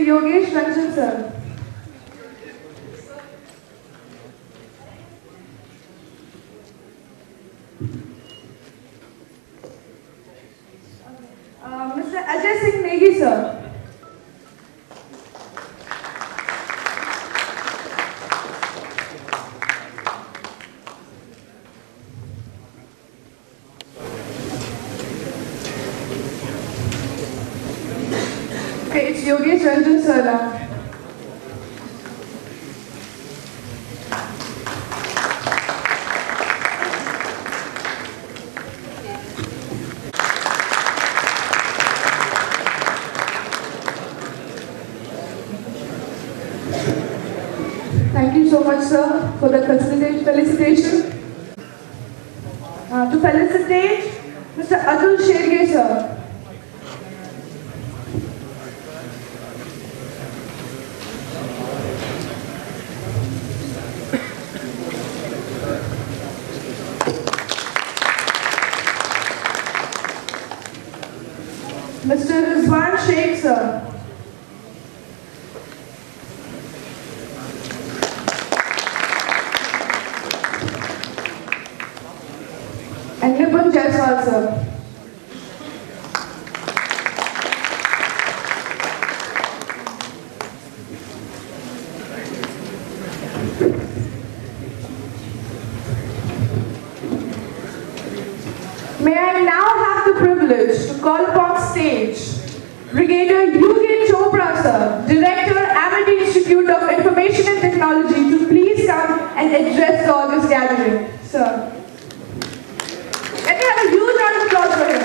Mr. Yogesh Ranjan, sir. Mr. Ajay Singh Negi, sir. Okay, it's Yogesh Ranjan, sir now. Thank you so much, sir, for the felicitation. To felicitate Mr. Atul Sherge, sir. Mr. Rizwan Sheikh, sir. And Nipun Jaiswal, sir. May I now have the privilege to call upon stage Brigadier U.K. Chopra, sir, Director, Amity Institute of Information and Technology, to please come and address the August gathering. Sir. Let me have a huge round of applause for him.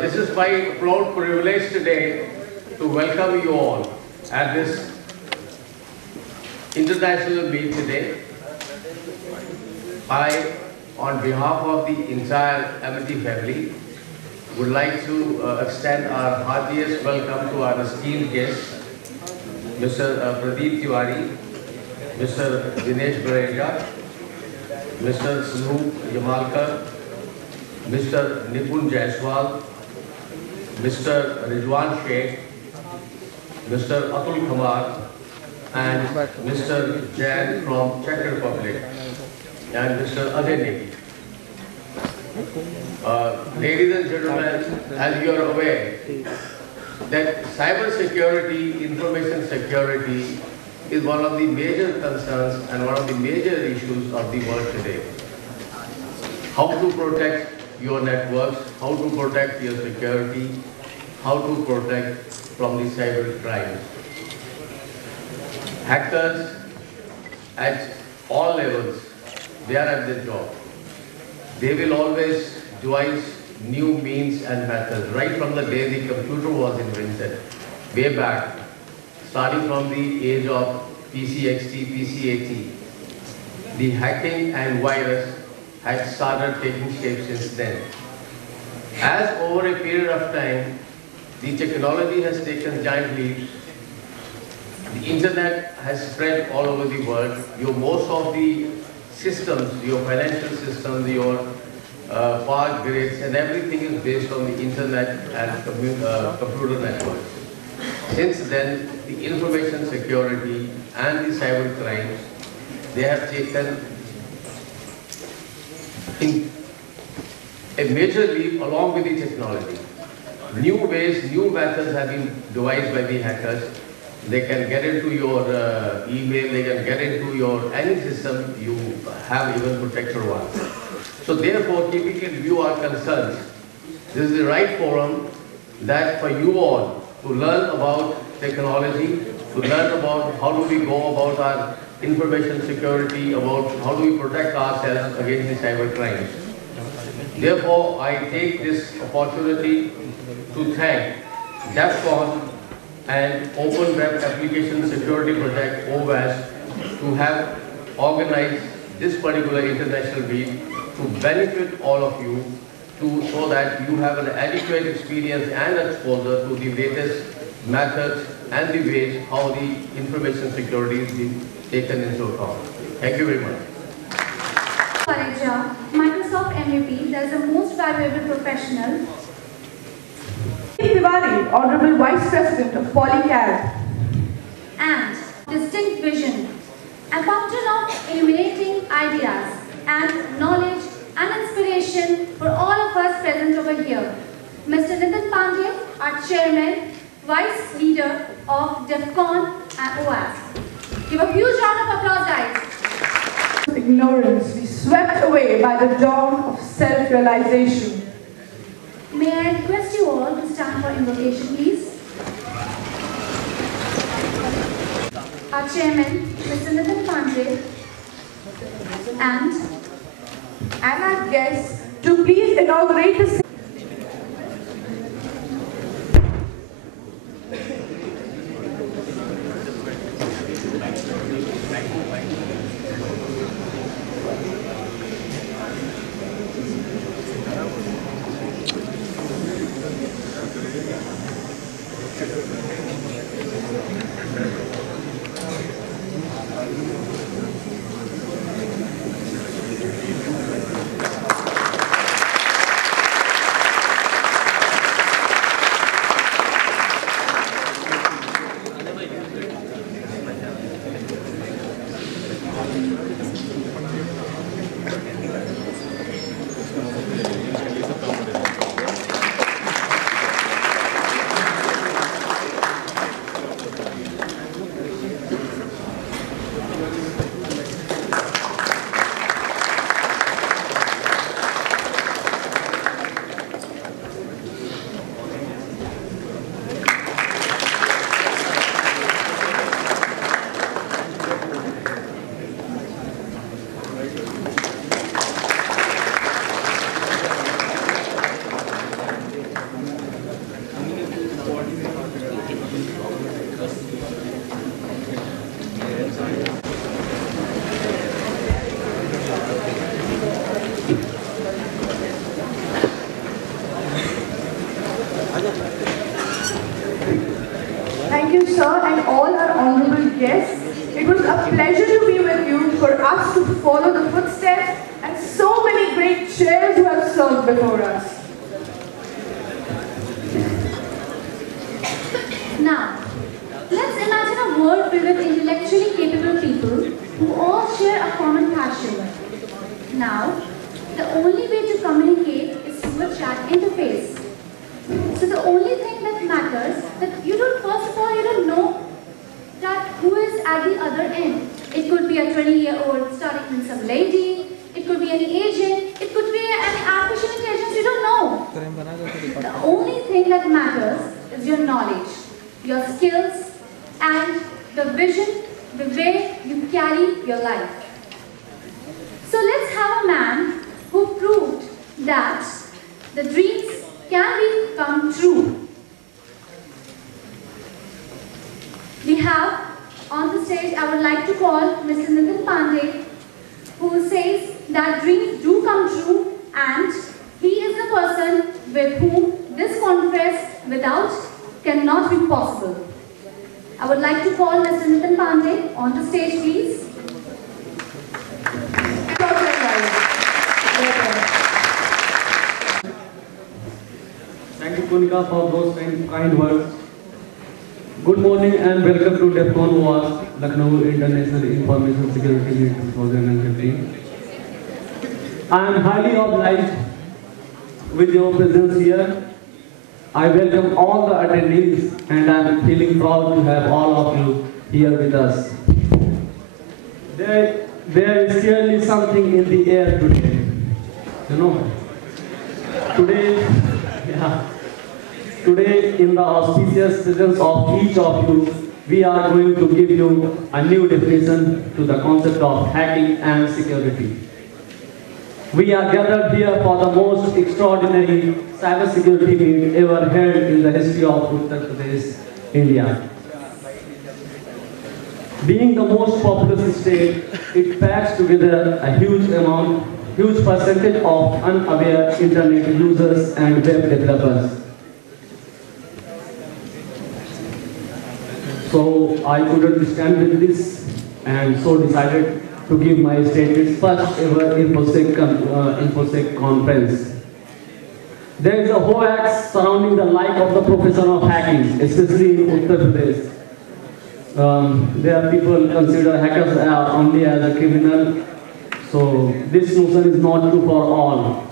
This is my proud privilege today to welcome you all at this international meet today. I, on behalf of the entire Amity family, would like to extend our heartiest welcome to our esteemed guests, Mr. Pradeep Tiwari, Mr. Dinesh Bareja, Mr. Snoop Jamalkar, Mr. Nipun Jaiswal, Mr. Rizwan Sheikh, Mr. Atul Kumar, and Mr. Jain from Czech Republic, and Mr. Ajay Negi. Ladies and gentlemen, as you are aware, that cyber security, information security is one of the major concerns and one of the major issues of the world today. How to protect your networks, how to protect your security, how to protect from the cyber crimes. Hackers at all levels, they are at their job. They will always devise new means and methods, right from the day the computer was invented, way back, starting from the age of PCXT, PCAT. The hacking and virus had started taking shape since then. As over a period of time, the technology has taken giant leaps. The internet has spread all over the world. Most of the systems, your financial systems, your power grids, and everything is based on the internet and computer networks. Since then, the information security and the cyber crimes, they have taken a major leap along with the technology. New ways, new methods have been devised by the hackers. They can get into your email, they can get into your any system you have, even protected one. So therefore, keeping in view our concerns, this is the right forum that for you all to learn about technology, to learn about how do we go about our information security, about how do we protect ourselves against the cyber crimes. Therefore, I take this opportunity to thank DEFCON and Open Web Application Security Project, OWASP, to have organized this particular international meet to benefit all of you, so that you have an adequate experience and exposure to the latest methods and the ways how the information security is being taken into account. Thank you very much. Pareja, Microsoft MVP, there's the most valuable professional. Tiwari, Honorable Vice President of Polycab. And distinct vision, a fountain of illuminating ideas and knowledge and inspiration for all of us present over here. Mr. Nitin Pandey, our Chairman, Vice Leader of DEFCON and OAS. Give a huge round of applause, guys. Ignorance, we swept away by the dawn of self-realization. May I request you all to stand for invocation, please. Our Chairman, Mr. Nitin Pandey, and Our guests to please inaugurate the Thank you, sir, and all our honorable guests. It was a pleasure to be with you, for us to follow the footsteps and so many great chairs who have served before us. now, let's imagine a world filled with intellectually capable people who all share a common passion. Now, the only way to communicate is through a chat interface. So the only thing that matters that you don't, first of all, you don't know that who is at the other end. It could be a 20-year-old starting with some lady, it could be any agent, it could be an artificial intelligence, you don't know. The only thing that matters is your knowledge, your skills, and the vision, the way you carry your life. So let's have a man who proved that the dreams can become true. We have on the stage, I would like to call Mr. Nitin Pandey, who says that dreams do come true, and he is the person with whom this conference without cannot be possible. I would like to call Mr. Nitin Pandey on the stage, please. Thank you, Kunika, for those kind words. Good morning and welcome to DEFCON OAS, Lucknow International Information Security Meet 2015. I am highly obliged with your presence here. I welcome all the attendees and I am feeling proud to have all of you here with us. There is clearly something in the air today. You know, today in the auspicious presence of each of you, we are going to give you a new definition to the concept of hacking and security. We are gathered here for the most extraordinary cybersecurity meet ever held in the history of Uttar Pradesh, India. Being the most populous state, it packs together a huge amount huge percentage of unaware internet users and web developers. So I couldn't stand with this and so decided to give my state's first ever InfoSec conference. There is a hoax surrounding the life of the profession of hacking, especially in Uttar Pradesh. There are people consider hackers only as a criminal, so this notion is not true for all.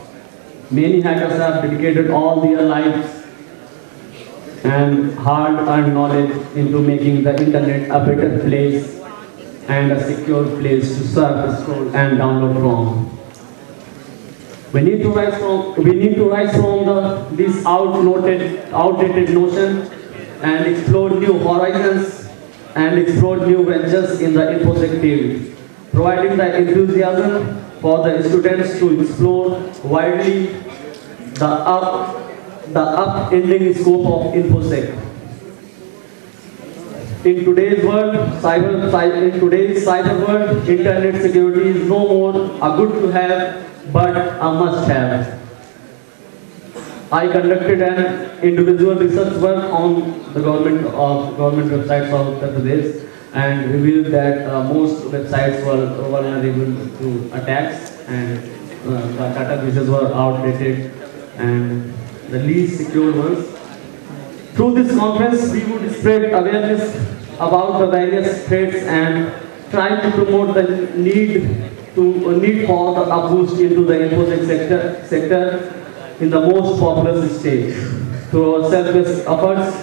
Many hackers have dedicated all their lives and hard-earned knowledge into making the internet a better place and a secure place to surf, scroll, and download from. We need to rise from this outdated notion and explore new horizons and explore new ventures in the InfoSec field, providing the enthusiasm for the students to explore widely the upending scope of InfoSec. In today's cyber world, internet security is no more a good to have, but a must have. I conducted an individual research work on the government websites of Uttar Pradesh and revealed that most websites were vulnerable to attacks and the databases were outdated and the least secure ones. Through this conference, we would spread awareness about the various threats and try to promote the need for the boost into the InfoSec sector in the most populous state. Through our selfless efforts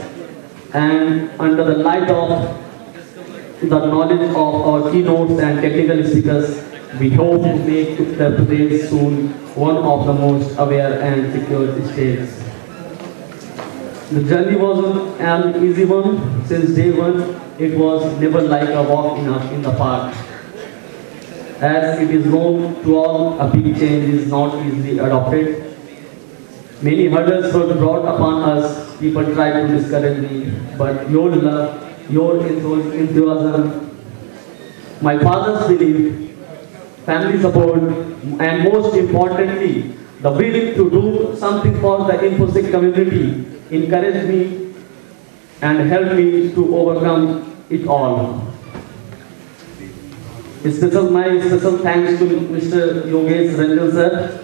and under the light of the knowledge of our keynotes and technical speakers, we hope to make Uttar Pradesh soon one of the most aware and secure states. The journey was an easy one. Since day one, it was never like a walk in the park. As it is known to all, a big change is not easily adopted. Many hurdles were brought upon us. People tried to discourage me, but your love, your enthusiasm, my father's belief, family support, and most importantly, the will to do something for the InfoSec community encouraged me and helped me to overcome it all. My special thanks to Mr. Yogesh Ranjan sir.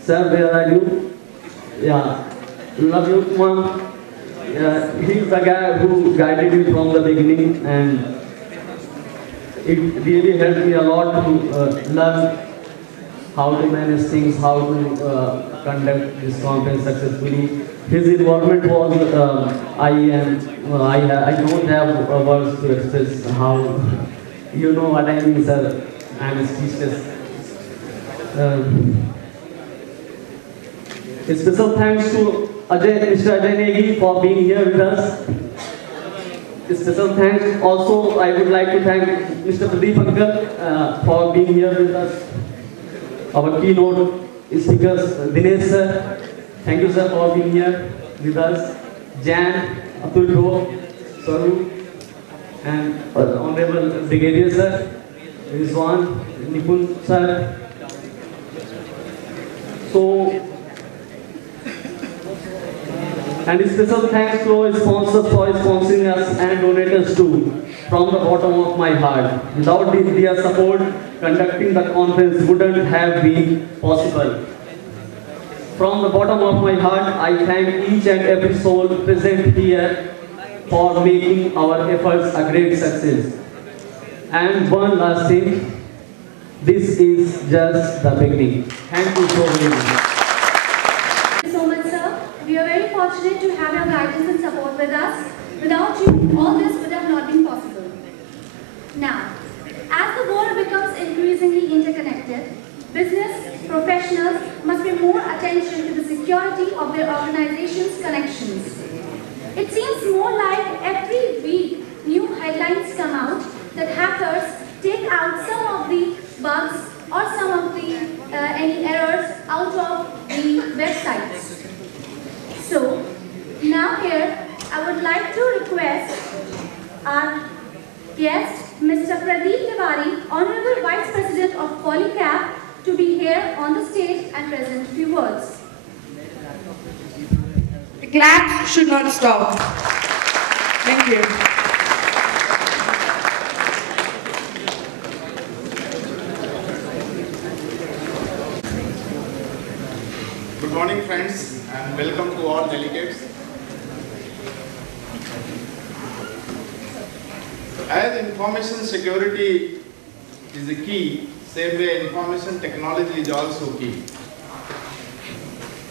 Sir, where are you? Yeah, love you, Kumar. He's the guy who guided me from the beginning, and it really helped me a lot to learn how to manage things, how to conduct this conference successfully. His involvement was, I don't have words to express how, you know what I mean, sir. I'm speechless. A special thanks to Mr. Ajay Negi for being here with us. A special thanks also, I would like to thank Mr. Pradeep Ankal for being here with us. Our keynote speakers, Dinesh sir, thank you sir for being here with us. Jan, Atul Bro, Saru, and Honorable Brigadier sir, Rizwan, Nipun sir. So, and a special thanks to our sponsors for sponsoring us and donators too, from the bottom of my heart. Without their support, conducting the conference wouldn't have been possible. From the bottom of my heart, I thank each and every soul present here for making our efforts a great success. And one last thing, this is just the beginning. Thank you so very much. Thank you so much, sir. We are very fortunate to have your guidance and support with us. Without you, all this would have not been possible. Now, as the world becomes increasingly interconnected, business professionals must pay more attention to the security of their organization's connections. It seems more like every week new headlines come out that hackers take out some of the bugs or some of the any errors out of the websites. So, now here I would like to request our guest, Mr. Pradeep Tiwari, Honorable Vice President of Polycab, to be here on the stage and present a few words. The clap should not stop. Thank you. Good morning, friends, and welcome to all delegates. As information security is the key, same way information technology is also key.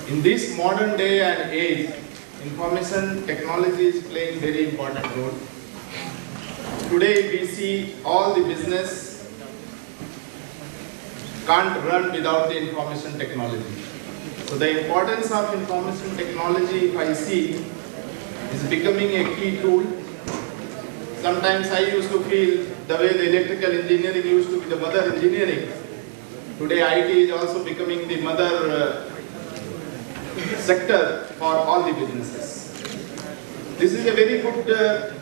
In this modern day and age, information technology is playing very important role. Today we see all the business can't run without the information technology. So the importance of information technology, if I see, is becoming a key tool. Sometimes I used to feel the way the electrical engineering used to be the mother engineering. Today IT is also becoming the mother sector for all the businesses. This is a very good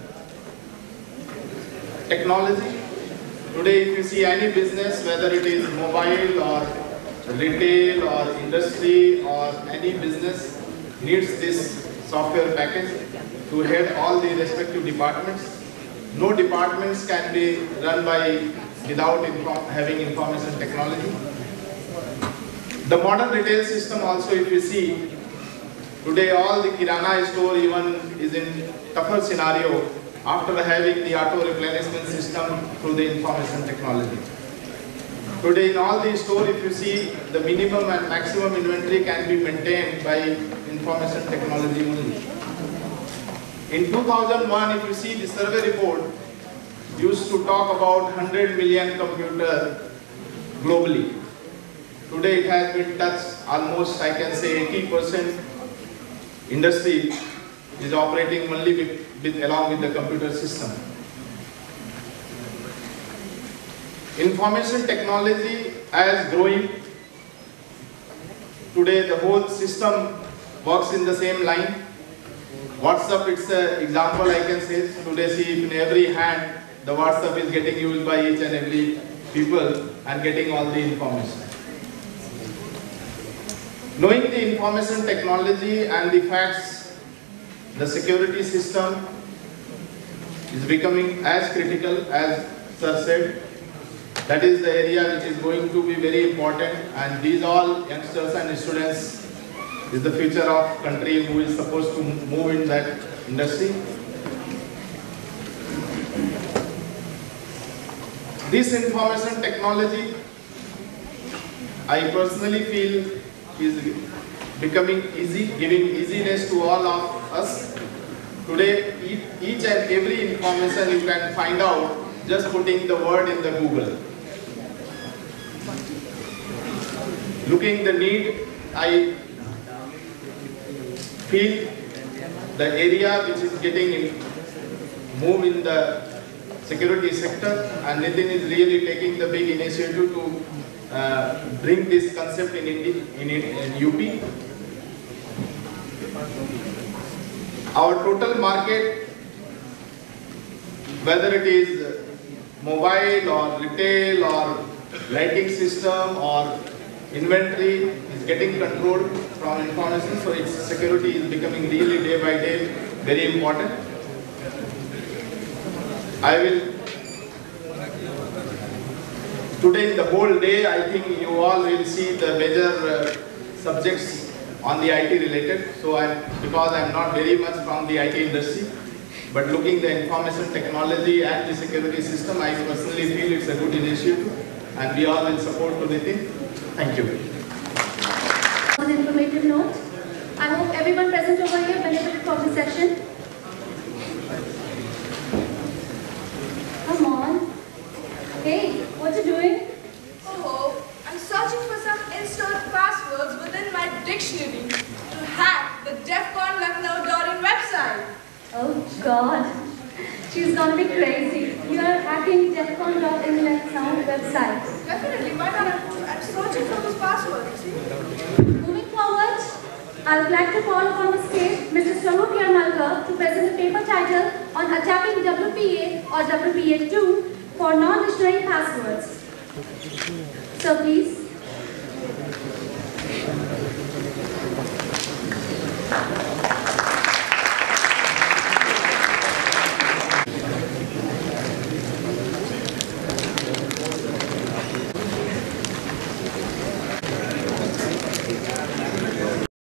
technology. Today if you see any business, whether it is mobile or retail or industry or any business, needs this software package to head all the respective departments. No departments can be run without having information technology. The modern retail system also, if you see, today all the Kirana store even is in tougher scenario after having the auto replenishment system through the information technology. Today in all the store, if you see, the minimum and maximum inventory can be maintained by information technology only. In 2001, if you see the survey report, used to talk about 100 million computers globally. Today it has been touched almost, I can say, 80% industry is operating only along with the computer system. Information technology as growing. Today the whole system works in the same line. WhatsApp, it's an example I can say. Today see in every hand the WhatsApp is getting used by each and every people and getting all the information. Knowing the information technology and the facts, the security system is becoming as critical as Sir said. That is the area which is going to be very important, and these all youngsters and students is the future of country who is supposed to move in that industry. This information technology, I personally feel, is becoming easy, giving easiness to all of us. Today, each and every information you can find out just putting the word in the Google. Looking the need, I feel the area which is getting move in the security sector, and Nitin is really taking the big initiative to bring this concept in UP. Our total market, whether it is mobile or retail or lighting system or inventory, is getting controlled from information, so its security is becoming really day by day very important. I will, today the whole day, I think you all will see the major subjects on the IT related. So because I'm not very much from the IT industry, but looking the information technology and the security system, I personally feel it's a good initiative, and we all will support to Nitin. Thank you. On an informative note, I hope everyone present over here benefited from this session. Come on. Hey, what you doing? Oh, I'm searching for some installed passwords within my dictionary to hack the DEFCON Lucknow.in website. Oh God, she's gonna be crazy. You are hacking DEFCON.in Lucknow website. Definitely, why not? I'm searching for those passwords. Moving forward, I would like to call upon the stage Mr. Swaroop Yarmalkar to present the paper title on attacking WPA or WPA2 for non-dictionary passwords. So please.